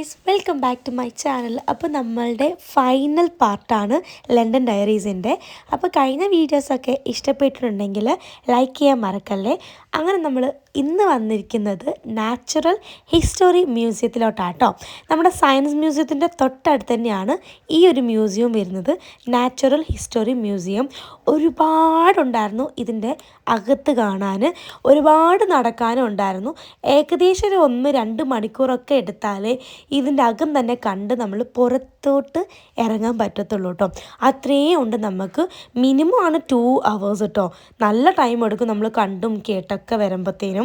Guys, welcome back to my channel. അപ്പോൾ നമ്മളുടെ final പാർട്ടാണ് ലണ്ടൻ ഡയറീസിൻ്റെ. അപ്പോൾ കഴിഞ്ഞ വീഡിയോസൊക്കെ ഇഷ്ടപ്പെട്ടിട്ടുണ്ടെങ്കിൽ ലൈക്ക് ചെയ്യാൻ മറക്കല്ലേ. അങ്ങനെ നമ്മൾ ഇന്ന് വന്നിരിക്കുന്നത് നാച്ചുറൽ ഹിസ്റ്ററി മ്യൂസിയത്തിലോട്ടാട്ടോ. നമ്മുടെ സയൻസ് മ്യൂസിയത്തിൻ്റെ തൊട്ടടുത്ത് തന്നെയാണ് ഈ ഒരു മ്യൂസിയം വരുന്നത്, നാച്ചുറൽ ഹിസ്റ്ററി മ്യൂസിയം. ഒരുപാടുണ്ടായിരുന്നു ഇതിൻ്റെ അകത്ത് കാണാൻ, ഒരുപാട് നടക്കാനും ഉണ്ടായിരുന്നു. ഏകദേശം ഒരു 1-2 മണിക്കൂറൊക്കെ എടുത്താലേ ഇതിൻ്റെ അകം തന്നെ കണ്ട് നമ്മൾ പുറത്തോട്ട് ഇറങ്ങാൻ പറ്റത്തുള്ളൂ കേട്ടോ. അത്രയും ഉണ്ട്. നമുക്ക് മിനിമം ആണ് 2 hours കേട്ടോ. നല്ല ടൈം എടുക്കും നമ്മൾ കണ്ടും കേട്ടൊക്കെ വരുമ്പോഴത്തേനും.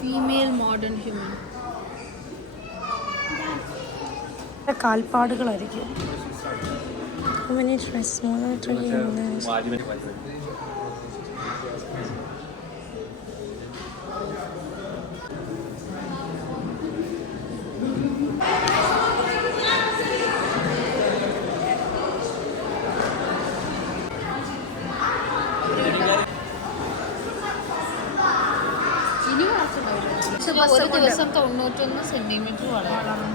Female modern human. കാൽപ്പാടുകളായിരിക്കും. ഒരു ദിവസം 91 സെന്റിമീറ്റർ വളരണം.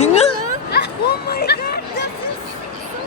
നിങ്ങൾ Oh my god, this is so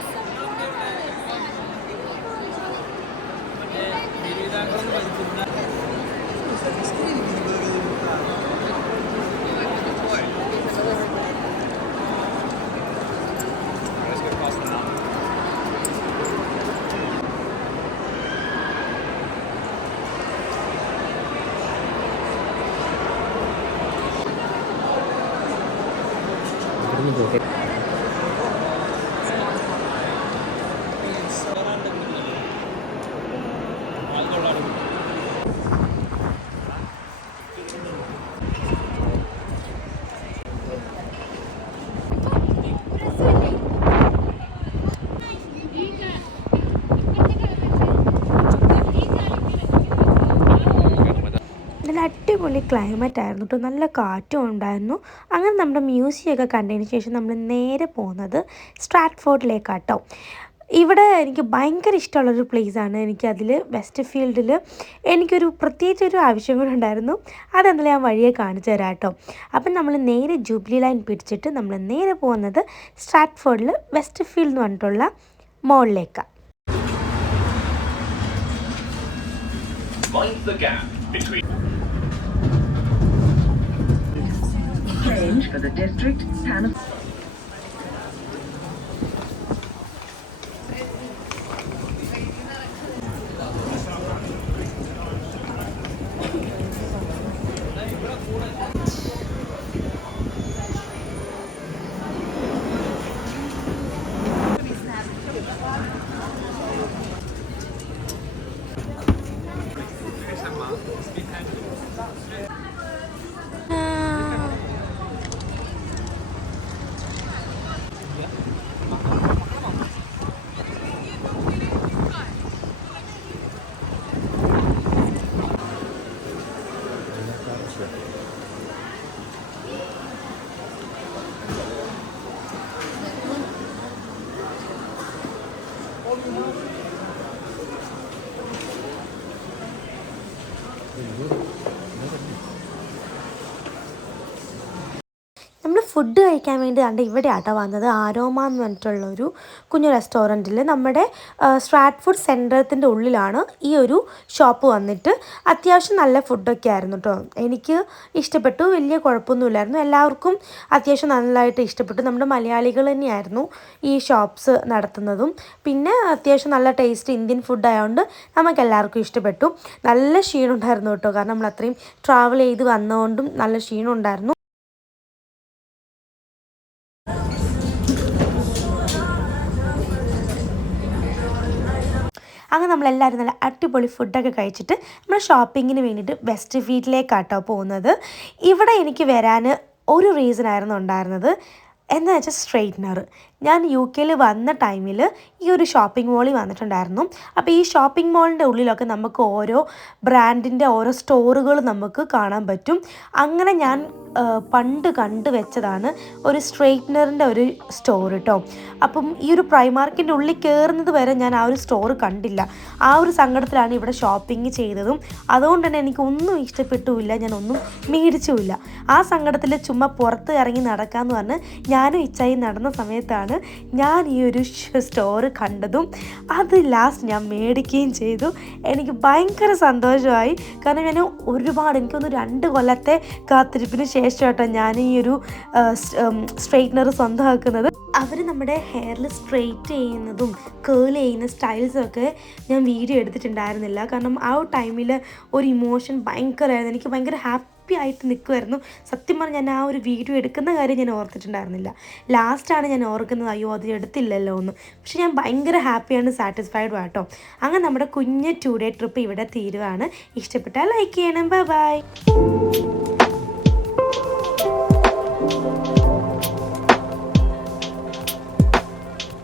നല്ല അടിപൊളി ക്ലൈമറ്റ് ആയിരുന്നു കേട്ടോ, നല്ല കാറ്റും ഉണ്ടായിരുന്നു. അങ്ങനെ നമ്മുടെ മ്യൂസിയമൊക്കെ കണ്ടതിന് ശേഷം നമ്മൾ നേരെ പോകുന്നത് സ്ട്രാറ്റ്ഫോർഡിലേക്കാട്ടോ. ഇവിടെ എനിക്ക് ഭയങ്കര ഇഷ്ടമുള്ളൊരു പ്ലേസാണ്. എനിക്കതിൽ വെസ്റ്റ് ഫീൽഡിൽ എനിക്കൊരു പ്രത്യേകിച്ചൊരു ആവശ്യം കൂടെ ഉണ്ടായിരുന്നു. അതെന്തായാലും ഞാൻ വഴിയെ കാണിച്ചു തരാം കേട്ടോ. അപ്പം നമ്മൾ നേരെ ജൂബിലി ലൈൻ പിടിച്ചിട്ട് നമ്മൾ നേരെ പോകുന്നത് സ്ട്രാറ്റ്ഫോർഡിൽ വെസ്റ്റ് ഫീൽഡ് എന്ന് പറഞ്ഞിട്ടുള്ള മോളിലേക്കാണ്. Change for the district panel. നമ്മൾ ഫുഡ് കഴിക്കാൻ വേണ്ടി കണ്ട് ഇവിടെ ആട്ടോ വന്നത്. ആരോമ എന്ന് പറഞ്ഞിട്ടുള്ളൊരു കുഞ്ഞു റെസ്റ്റോറൻറ്റിൽ നമ്മുടെ സ്ട്രാറ്റ്ഫോർഡ് സെൻറ്ററത്തിൻ്റെ ഉള്ളിലാണ് ഈ ഒരു ഷോപ്പ് വന്നിട്ട്. അത്യാവശ്യം നല്ല ഫുഡൊക്കെ ആയിരുന്നു കേട്ടോ, എനിക്ക് ഇഷ്ടപ്പെട്ടു, വലിയ കുഴപ്പമൊന്നുമില്ലായിരുന്നു. എല്ലാവർക്കും അത്യാവശ്യം നല്ലതായിട്ട് ഇഷ്ടപ്പെട്ടു. നമ്മുടെ മലയാളികൾ തന്നെയായിരുന്നു ഈ ഷോപ്സ് നടത്തുന്നതും. പിന്നെ അത്യാവശ്യം നല്ല ടേസ്റ്റ് ഇന്ത്യൻ ഫുഡ് ആയതുകൊണ്ട് നമുക്ക് എല്ലാവർക്കും ഇഷ്ടപ്പെട്ടു. നല്ല ക്ഷീണം ഉണ്ടായിരുന്നു കേട്ടോ, കാരണം നമ്മൾ അത്രയും ട്രാവൽ ചെയ്ത് വന്നതുകൊണ്ടും നല്ല ക്ഷീണം ഉണ്ടായിരുന്നു. അങ്ങനെ നമ്മളെല്ലാവരും നല്ല അടിപൊളി ഫുഡൊക്കെ കഴിച്ചിട്ട് നമ്മൾ ഷോപ്പിങ്ങിന് വേണ്ടിയിട്ട് വെസ്റ്റ് ഫീൽഡിലേക്കാട്ടോ പോകുന്നത്. ഇവിടെ എനിക്ക് വരാൻ ഒരു റീസണായിരുന്നു ഉണ്ടായിരുന്നത്, എന്താ വെച്ചാൽ സ്ട്രെയിറ്റ്നർ. ഞാൻ UK വന്ന ടൈമിൽ ഈ ഒരു ഷോപ്പിംഗ് മോളിൽ വന്നിട്ടുണ്ടായിരുന്നു. അപ്പോൾ ഈ ഷോപ്പിംഗ് മോളിൻ്റെ ഉള്ളിലൊക്കെ നമുക്ക് ഓരോ ബ്രാൻഡിൻ്റെ ഓരോ സ്റ്റോറുകൾ നമുക്ക് കാണാൻ പറ്റും. അങ്ങനെ ഞാൻ പണ്ട് കണ്ടു വെച്ചതാണ് ഒരു സ്ട്രെയിറ്റ്നറിൻ്റെ ഒരു സ്റ്റോർ കേട്ടോ. അപ്പം ഈ ഒരു പ്രൈമാർക്കിൻ്റെ ഉള്ളിൽ കയറുന്നത് വരെ ഞാൻ ആ ഒരു സ്റ്റോർ കണ്ടില്ല. ആ ഒരു സങ്കടത്തിലാണ് ഇവിടെ ഷോപ്പിംഗ് ചെയ്തതും. അതുകൊണ്ട് തന്നെ എനിക്കൊന്നും ഇഷ്ടപ്പെട്ടുമില്ല, ഞാനൊന്നും മേടിച്ചുമില്ല. ആ സങ്കടത്തിൽ ചുമ്മാ പുറത്ത് ഇറങ്ങി നടക്കാമെന്ന് പറഞ്ഞ് ഞാനും ഇച്ചായി നടന്ന സമയത്താണ് ഞാൻ ഈ ഒരു സ്റ്റോർ കണ്ടതും അത് ലാസ്റ്റ് ഞാൻ മേടിക്കുകയും ചെയ്തു. എനിക്ക് ഭയങ്കര സന്തോഷമായി, കാരണം ഞാൻ എനിക്കൊന്ന് 2 കൊല്ലത്തെ കാത്തിരിപ്പിന് ശേഷം കേട്ടോ ഞാൻ ഈ ഒരു സ്ട്രെയിറ്റ്നർ സ്വന്തമാക്കുന്നത്. അവർ നമ്മുടെ ഹെയറിൽ സ്ട്രെയിറ്റ് ചെയ്യുന്നതും കേൾ ചെയ്യുന്ന സ്റ്റൈൽസൊക്കെ ഞാൻ വീഡിയോ എടുത്തിട്ടുണ്ടായിരുന്നില്ല, കാരണം ആ ഒരു ടൈമിൽ ഒരു ഇമോഷൻ ഭയങ്കരമായിരുന്നു. എനിക്ക് ഭയങ്കര ഹാപ്പി ആയിട്ട് നിൽക്കുമായിരുന്നു. സത്യം പറഞ്ഞാൽ ഞാൻ ആ ഒരു വീഡിയോ എടുക്കുന്ന കാര്യം ഞാൻ ഓർത്തിട്ടുണ്ടായിരുന്നില്ല. ലാസ്റ്റാണ് ഞാൻ ഓർക്കുന്നത്, അയ്യോ അത് എടുത്തില്ലല്ലോ എന്ന്. പക്ഷെ ഞാൻ ഭയങ്കര ഹാപ്പിയാണ്, സാറ്റിസ്ഫൈഡ് ആട്ടോ. അങ്ങനെ നമ്മുടെ കുഞ്ഞ് 2 ഡേ ട്രിപ്പ് ഇവിടെ തീരുവാണ്. ഇഷ്ടപ്പെട്ടാൽ ലൈക്ക് ചെയ്യണം. Bye bye.